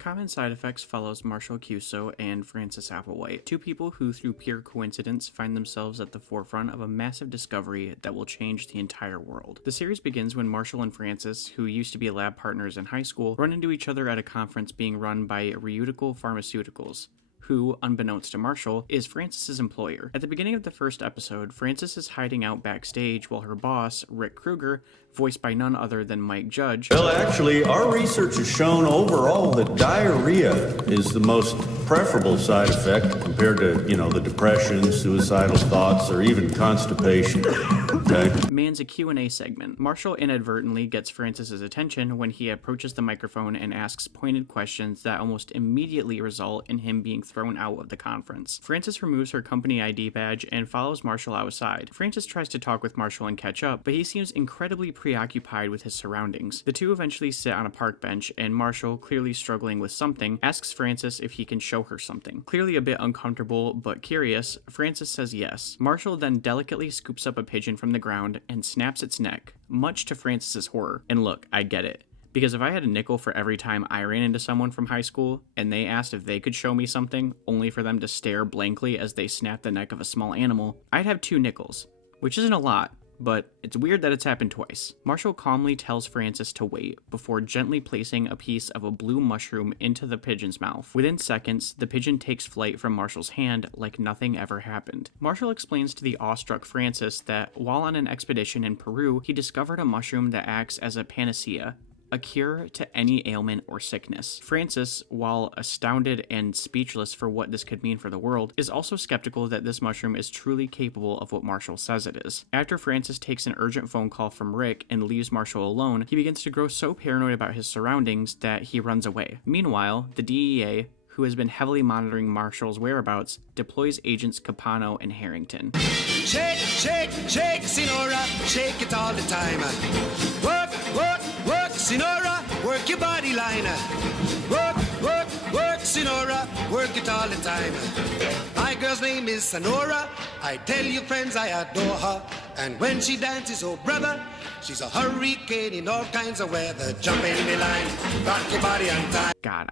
Common Side Effects follows Marshall Cuso and Francis Applewhite, two people who through pure coincidence find themselves at the forefront of a massive discovery that will change the entire world. The series begins when Marshall and Francis, who used to be lab partners in high school, run into each other at a conference being run by Reutical Pharmaceuticals, who, unbeknownst to Marshall, is Francis's employer. At the beginning of the first episode, Francis is hiding out backstage while her boss, Rick Kruger, voiced by none other than Mike Judge. Well, actually, our research has shown overall that diarrhea is the most preferable side effect compared to, the depression, suicidal thoughts, or even constipation. Okay? Man's a Q&A segment. Marshall inadvertently gets Francis's attention when he approaches the microphone and asks pointed questions that almost immediately result in him being thrown out of the conference. Francis removes her company ID badge and follows Marshall outside. Francis tries to talk with Marshall and catch up, but he seems incredibly preoccupied with his surroundings. The two eventually sit on a park bench, and Marshall, clearly struggling with something, asks Francis if he can show her something. Clearly a bit uncomfortable but curious, Francis says yes. Marshall then delicately scoops up a pigeon from the ground and snaps its neck, much to Francis's horror. And look, I get it. Because if I had a nickel for every time I ran into someone from high school and they asked if they could show me something, only for them to stare blankly as they snapped the neck of a small animal, I'd have 2 nickels, which isn't a lot, but it's weird that it's happened twice. Marshall calmly tells Francis to wait before gently placing a piece of a blue mushroom into the pigeon's mouth. Within seconds, the pigeon takes flight from Marshall's hand like nothing ever happened. Marshall explains to the awestruck Francis that while on an expedition in Peru, he discovered a mushroom that acts as a panacea, a cure to any ailment or sickness. Francis, while astounded and speechless for what this could mean for the world, is also skeptical that this mushroom is truly capable of what Marshall says it is. After Francis takes an urgent phone call from Rick and leaves Marshall alone, he begins to grow so paranoid about his surroundings that he runs away. Meanwhile, the DEA, who has been heavily monitoring Marshall's whereabouts, deploys agents Capano and Harrington. Shake, shake, shake, Sinora, shake it all the time. Work, work, work, Sinora, work your body line. Work, work, work, Sinora, work it all the time. My girl's name is Sonora. I tell you, friends, I adore her. And when she dances, oh brother, she's a hurricane in all kinds of weather. Jump in the line, rock your body on time. God,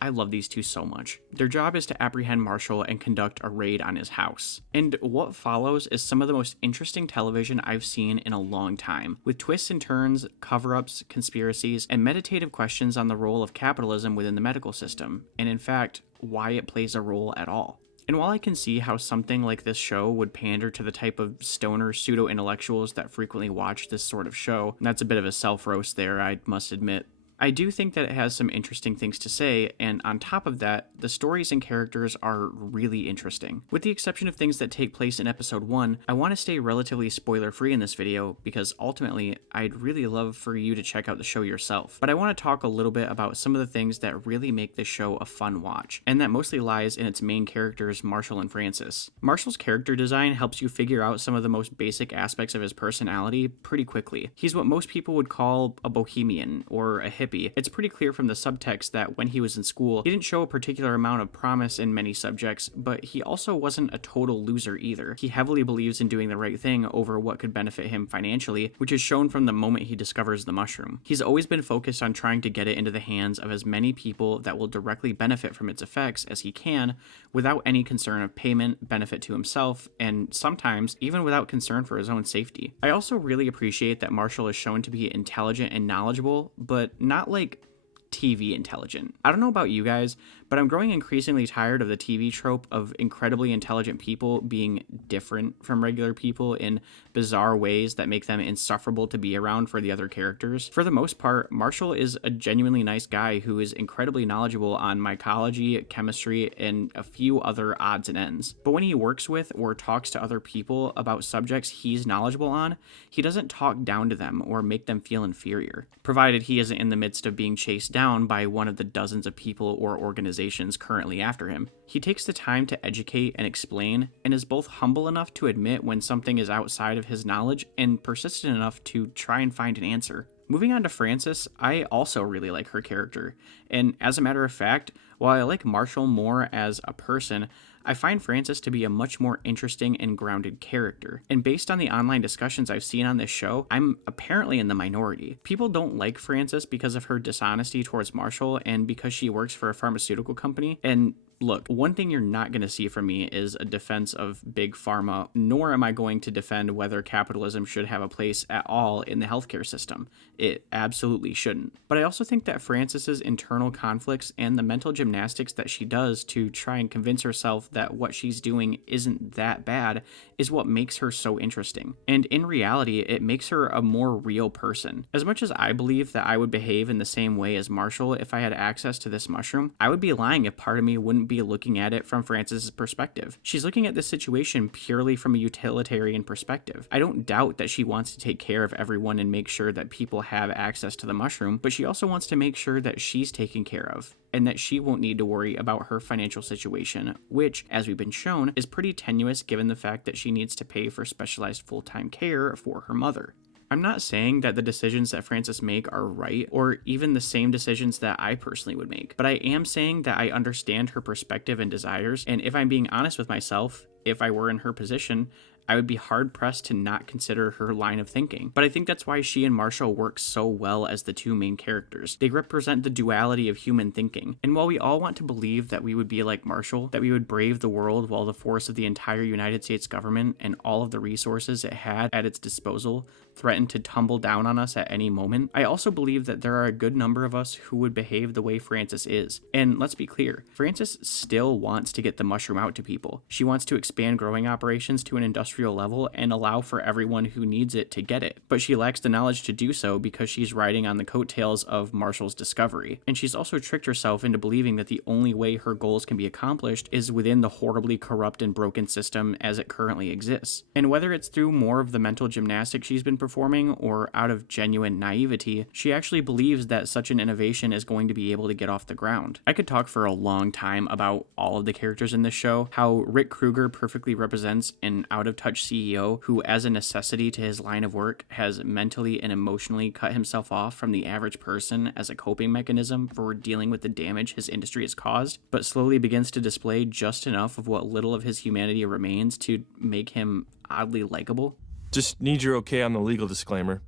I love these two so much. Their job is to apprehend Marshall and conduct a raid on his house. And what follows is some of the most interesting television I've seen in a long time, with twists and turns, cover-ups, conspiracies, and meditative questions on the role of capitalism within the medical system, and in fact, why it plays a role at all. And while I can see how something like this show would pander to the type of stoner pseudo-intellectuals that frequently watch this sort of show, and that's a bit of a self-roast there, I must admit, I do think that it has some interesting things to say, and on top of that, the stories and characters are really interesting. With the exception of things that take place in episode 1, I want to stay relatively spoiler-free in this video because ultimately, I'd really love for you to check out the show yourself. But I want to talk a little bit about some of the things that really make this show a fun watch, and that mostly lies in its main characters, Marshall and Francis. Marshall's character design helps you figure out some of the most basic aspects of his personality pretty quickly. He's what most people would call a bohemian or a hippie. It's pretty clear from the subtext that when he was in school, he didn't show a particular amount of promise in many subjects, but he also wasn't a total loser either. He heavily believes in doing the right thing over what could benefit him financially, which is shown from the moment he discovers the mushroom. He's always been focused on trying to get it into the hands of as many people that will directly benefit from its effects as he can, without any concern of payment, benefit to himself, and sometimes even without concern for his own safety. I also really appreciate that Marshall is shown to be intelligent and knowledgeable, but not like TV intelligent. I don't know about you guys, but I'm growing increasingly tired of the TV trope of incredibly intelligent people being different from regular people in bizarre ways that make them insufferable to be around for the other characters. For the most part, Marshall is a genuinely nice guy who is incredibly knowledgeable on mycology, chemistry, and a few other odds and ends. But when he works with or talks to other people about subjects he's knowledgeable on, he doesn't talk down to them or make them feel inferior, provided he isn't in the midst of being chased down by one of the dozens of people or organizations currently after him. He takes the time to educate and explain, and is both humble enough to admit when something is outside of his knowledge and persistent enough to try and find an answer. Moving on to Frances, I also really like her character, and as a matter of fact, while I like Marshall more as a person, I find Frances to be a much more interesting and grounded character. And based on the online discussions I've seen on this show, I'm apparently in the minority. People don't like Frances because of her dishonesty towards Marshall and because she works for a pharmaceutical company, and look, one thing you're not going to see from me is a defense of Big Pharma, nor am I going to defend whether capitalism should have a place at all in the healthcare system. It absolutely shouldn't. But I also think that Frances's internal conflicts and the mental gymnastics that she does to try and convince herself that what she's doing isn't that bad is what makes her so interesting. And in reality, it makes her a more real person. As much as I believe that I would behave in the same way as Marshall if I had access to this mushroom, I would be lying if part of me wouldn't be looking at it from Frances's perspective. She's looking at this situation purely from a utilitarian perspective. I don't doubt that she wants to take care of everyone and make sure that people have access to the mushroom, but she also wants to make sure that she's taken care of and that she won't need to worry about her financial situation, which, as we've been shown, is pretty tenuous given the fact that she needs to pay for specialized full-time care for her mother. I'm not saying that the decisions that Frances make are right or even the same decisions that I personally would make, but I am saying that I understand her perspective and desires, and if I'm being honest with myself, if I were in her position, I would be hard-pressed to not consider her line of thinking. But I think that's why she and Marshall work so well as the two main characters. They represent the duality of human thinking. And while we all want to believe that we would be like Marshall, that we would brave the world while the force of the entire United States government and all of the resources it had at its disposal threatened to tumble down on us at any moment, I also believe that there are a good number of us who would behave the way Frances is. And let's be clear, Frances still wants to get the mushroom out to people. She wants to expand growing operations to an industrial level and allow for everyone who needs it to get it. But she lacks the knowledge to do so because she's riding on the coattails of Marshall's discovery. And she's also tricked herself into believing that the only way her goals can be accomplished is within the horribly corrupt and broken system as it currently exists. And whether it's through more of the mental gymnastics she's been performing or out of genuine naivety, she actually believes that such an innovation is going to be able to get off the ground. I could talk for a long time about all of the characters in this show, how Rick Kruger perfectly represents an out-of-touch CEO who, as a necessity to his line of work, has mentally and emotionally cut himself off from the average person as a coping mechanism for dealing with the damage his industry has caused, but slowly begins to display just enough of what little of his humanity remains to make him oddly likable. Just need your okay on the legal disclaimer.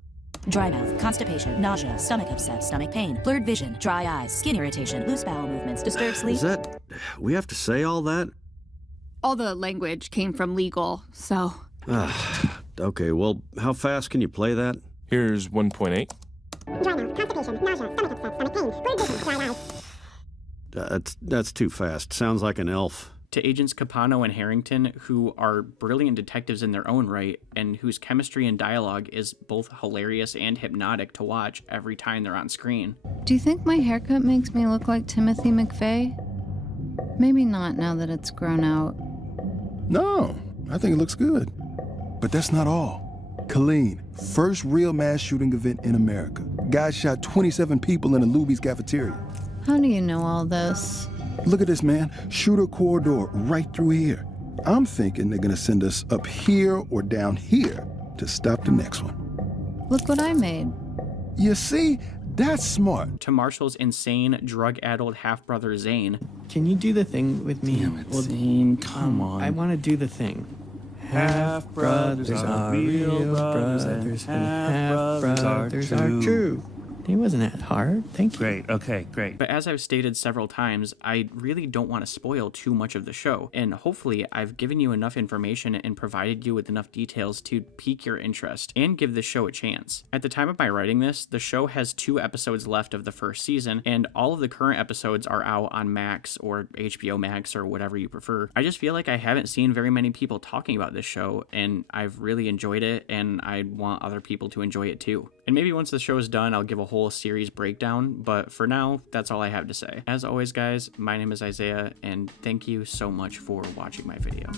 Dry mouth, constipation, nausea, stomach upset, stomach pain, blurred vision, dry eyes, skin irritation, loose bowel movements, disturbed sleep. Is that... we have to say all that? All the language came from legal, so... Okay, well, how fast can you play that? Here's 1.8. Dry mouth, constipation, nausea, stomach upset, stomach pain, blurred vision, dry eyes. That's too fast. Sounds like an elf. To Agents Capano and Harrington, who are brilliant detectives in their own right, and whose chemistry and dialogue is both hilarious and hypnotic to watch every time they're on screen. Do you think my haircut makes me look like Timothy McVeigh? Maybe not now that it's grown out. No, I think it looks good. But that's not all. Colleen, first real mass shooting event in America. Guy shot 27 people in a Luby's cafeteria. How do you know all this? Look at this, man. Shooter corridor right through here. I'm thinking they're gonna send us up here or down here to stop the next one. Look what I made. You see? That's smart. To Marshall's insane, drug-addled half-brother Zane. Can you do the thing with me? Damn it, Zane, come on. I want to do the thing. Half brothers are real brothers, and half brothers are true. It wasn't that hard. Thank you. Great, okay, great. But as I've stated several times, I really don't want to spoil too much of the show, and hopefully I've given you enough information and provided you with enough details to pique your interest and give the show a chance. At the time of my writing this, the show has 2 episodes left of the first season, and all of the current episodes are out on Max or HBO Max or whatever you prefer. I just feel like I haven't seen very many people talking about this show, and I've really enjoyed it, and I want other people to enjoy it too. And maybe once the show is done, I'll give a whole series breakdown, but for now, that's all I have to say. As always, guys, my name is Isaiah, and thank you so much for watching my video.